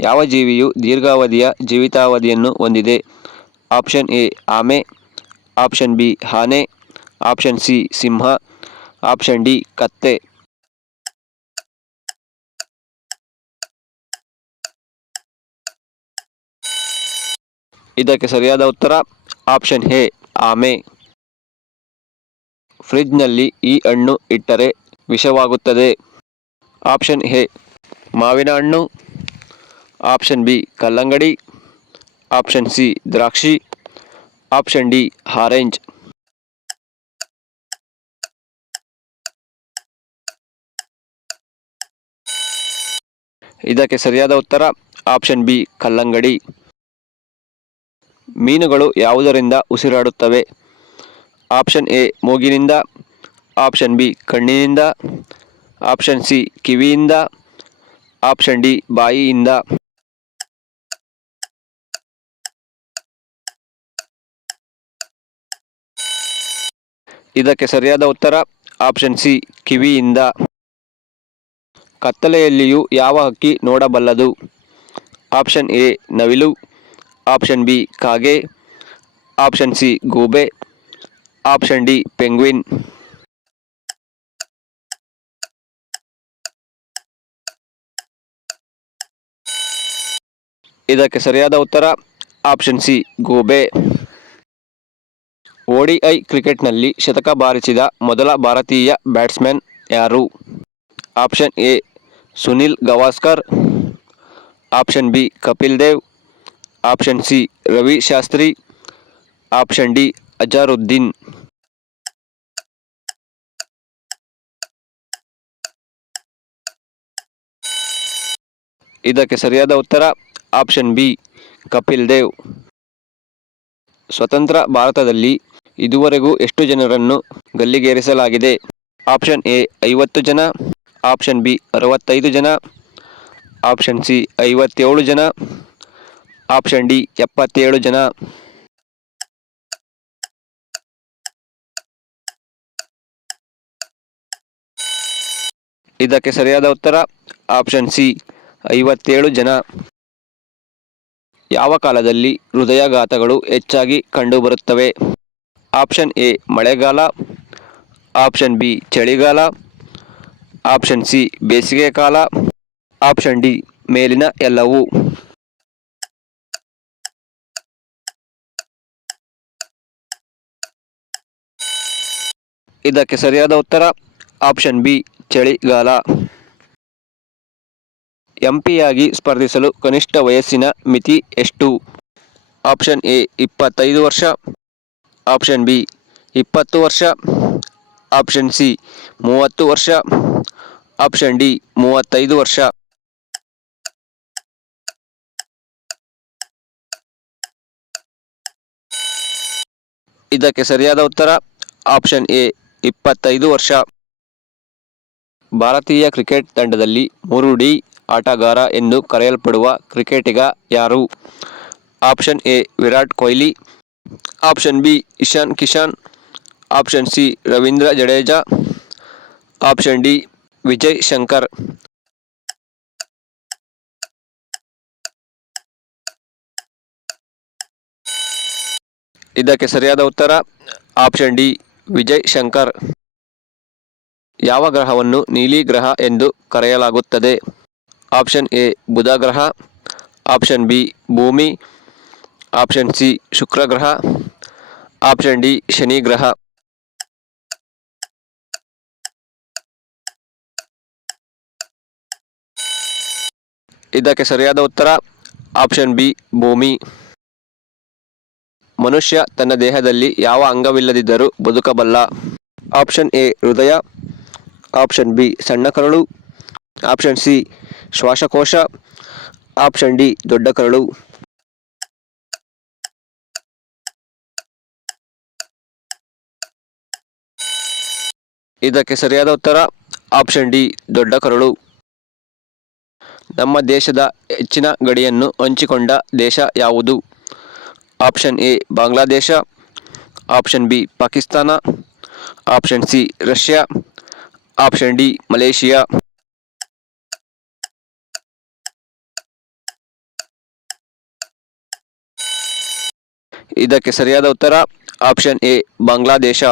ಯಾವ ಜೀವಿಯು ದೀರ್ಘಾವಧಿಯ ಜೀವಿತಾವಧಿಯನ್ನು ಹೊಂದಿದೆ? ಆಪ್ಷನ್ ಎ, ಆಮೆ. ಆಪ್ಷನ್ ಬಿ, ಆನೆ. ಆಪ್ಷನ್ ಸಿ, ಸಿಂಹ. ಆಪ್ಷನ್ ಡಿ, ಕತ್ತೆ. ಇದಕ್ಕೆ ಸರಿಯಾದ ಉತ್ತರ, ಆಪ್ಷನ್ ಎ, ಆಮೆ. ಫ್ರಿಜ್ನಲ್ಲಿ ಈ ಹಣ್ಣು ಇಟ್ಟರೆ ವಿಷವಾಗುತ್ತದೆ. ಆಪ್ಷನ್ ಎ, ಮಾವಿನ ಹಣ್ಣು. ಆಪ್ಷನ್ ಬಿ, ಕಲ್ಲಂಗಡಿ. ಆಪ್ಷನ್ ಸಿ, ದ್ರಾಕ್ಷಿ. Option D, orange. ಇದಕ್ಕೆ ಸರಿಯಾದ ಉತ್ತರ, ಆಪ್ಷನ್ ಬಿ, ಕಲ್ಲಂಗಡಿ. ಮೀನುಗಳು ಯಾವುದರಿಂದ ಉಸಿರಾಡುತ್ತವೆ? ಆಪ್ಷನ್ ಎ, ಮೂಗಿನಿಂದ. ಆಪ್ಷನ್ ಬಿ, ಕಣ್ಣಿನಿಂದ. ಆಪ್ಷನ್ ಸಿ, ಕಿವಿಯಿಂದ. ಆಪ್ಷನ್ ಡಿ, ಬಾಯಿಯಿಂದ. ಇದಕ್ಕೆ ಸರಿಯಾದ ಉತ್ತರ ಆಪ್ಷನ್ ಸಿ, ಕಿವಿಯಿಂದ. ಕತ್ತಲೆಯಲ್ಲಿಯೂ ಯಾವ ಹಕ್ಕಿ ನೋಡಬಲ್ಲದು? ಆಪ್ಷನ್ ಎ, ನವಿಲು. ಆಪ್ಷನ್ ಬಿ, ಕಾಗೆ. ಆಪ್ಷನ್ ಸಿ, ಗೂಬೆ. Option D, penguin. ಇದಕ್ಕೆ ಸರಿಯಾದ ಉತ್ತರ ಆಪ್ಷನ್ ಸಿ, ಗೂಬೆ. ಓಡಿಐ ಕ್ರಿಕೆಟ್ನಲ್ಲಿ ಶತಕ ಬಾರಿಸಿದ ಮೊದಲ ಭಾರತೀಯ ಬ್ಯಾಟ್ಸ್ಮನ್ ಯಾರು? Option A, Sunil Gavaskar. Option B, Kapil Dev. Option C, Ravi Shastri. Option D, Azharuddin. ಇದಕ್ಕೆ ಸರಿಯಾದ ಉತ್ತರ ಆಪ್ಷನ್ ಬಿ, ಕಪಿಲ್ ದೇವ್. ಸ್ವತಂತ್ರ ಭಾರತದಲ್ಲಿ ಇದುವರೆಗೂ ಎಷ್ಟು ಜನರನ್ನು ಗಲ್ಲಿಗೇರಿಸಲಾಗಿದೆ? ಆಪ್ಷನ್ ಎ, ಐವತ್ತು ಜನ. ಆಪ್ಷನ್ ಬಿ, ಅರವತ್ತೈದು ಜನ. ಆಪ್ಷನ್ ಸಿ, ಐವತ್ತೇಳು ಜನ. ಆಪ್ಷನ್ ಡಿ, ಎಪ್ಪತ್ತೇಳು ಜನ. ಇದಕ್ಕೆ ಸರಿಯಾದ ಉತ್ತರ, ಆಪ್ಷನ್ ಸಿ, ಐವತ್ತೇಳು ಜನ. ಯಾವ ಕಾಲದಲ್ಲಿ ಹೃದಯಾಘಾತಗಳು ಹೆಚ್ಚಾಗಿ ಕಂಡುಬರುತ್ತವೆ? ಆಪ್ಷನ್ ಎ ಮಳೆಗಾಲ, ಆಪ್ಷನ್ ಬಿ ಚಳಿಗಾಲ, ಆಪ್ಷನ್ ಸಿ ಬೇಸಿಗೆ ಕಾಲ ಆಪ್ಷನ್ ಡಿ ಮೇಲಿನ ಎಲ್ಲವೂ. ಇದಕ್ಕೆ ಸರಿಯಾದ ಉತ್ತರ, ಆಪ್ಷನ್ ಬಿ ಚಳಿಗಾಲ. ಎಂಪಿಯಾಗಿ ಸ್ಪರ್ಧಿಸಲು ಕನಿಷ್ಠ ವಯಸ್ಸಿನ ಮಿತಿ ಎಷ್ಟು? ಆಪ್ಷನ್ ಎ ಇಪ್ಪತ್ತೈದು ವರ್ಷ ಆಪ್ಷನ್ ಬಿ, ಇಪ್ಪತ್ತು ವರ್ಷ. ಆಪ್ಷನ್ ಸಿ, ಮೂವತ್ತು ವರ್ಷ. ಆಪ್ಷನ್ ಡಿ, ಮೂವತ್ತೈದು ವರ್ಷ. ಇದಕ್ಕೆ ಸರಿಯಾದ ಉತ್ತರ, ಆಪ್ಷನ್ ಎ, ಇಪ್ಪತ್ತೈದು ವರ್ಷ. ಭಾರತೀಯ ಕ್ರಿಕೆಟ್ ತಂಡದಲ್ಲಿ ಮೂರು ಡಿ ಆಟಗಾರ ಎಂದು ಕರೆಯಲ್ಪಡುವ ಕ್ರಿಕೆಟಿಗ ಯಾರು? Option A, Virat Kohli. Option B Ishan Kishan, option C Ravindra Jadeja, option D Vijay Shankar. ಇದಕ್ಕೆ ಸರಿಯಾದ ಉತ್ತರ ಆಪ್ಷನ್ ಡಿ ವಿಜಯ್ ಶಂಕರ್. ಯಾವ ಗ್ರಹವನ್ನು ನೀಲಿ ಗ್ರಹ ಎಂದು ಕರೆಯಲಾಗುತ್ತದೆ? ಆಪ್ಷನ್ ಎ ಬುಧ ಗ್ರಹ, ಆಪ್ಷನ್ ಬಿ ಭೂಮಿ, ಆಪ್ಷನ್ ಸಿ ಶುಕ್ರ ಗ್ರಹ ಆಪ್ಷನ್ ಡಿ, ಶನಿ ಗ್ರಹ. ಇದಕ್ಕೆ ಸರಿಯಾದ ಉತ್ತರ, ಆಪ್ಷನ್ ಬಿ, ಭೂಮಿ. ಮನುಷ್ಯ ತನ್ನ ದೇಹದಲ್ಲಿ ಯಾವ ಅಂಗವಿಲ್ಲದಿದ್ದರೂ ಬದುಕಬಲ್ಲ. ಆಪ್ಷನ್ ಎ, ಹೃದಯ. ಆಪ್ಷನ್ ಬಿ, ಸಣ್ಣ ಕರಳು. ಆಪ್ಷನ್ ಸಿ, ಶ್ವಾಸಕೋಶ. ಆಪ್ಷನ್ ಡಿ, ದೊಡ್ಡ ಕರಳು. ಇದಕ್ಕೆ ಸರಿಯಾದ ಉತ್ತರ ಆಪ್ಷನ್ ಡಿ, ದೊಡ್ಡ ಕರಳು. ನಮ್ಮ ದೇಶದ ಹೆಚ್ಚಿನ ಗಡಿಯನ್ನು ಹಂಚಿಕೊಂಡ ದೇಶ ಯಾವುದು? Option A, Bangladesh. Option B, Pakistan. Option C, Russia. Option D, Malaysia. ಇದಕ್ಕೆ ಸರಿಯಾದ ಉತ್ತರ ಆಪ್ಷನ್ ಎ, ಬಾಂಗ್ಲಾದೇಶ.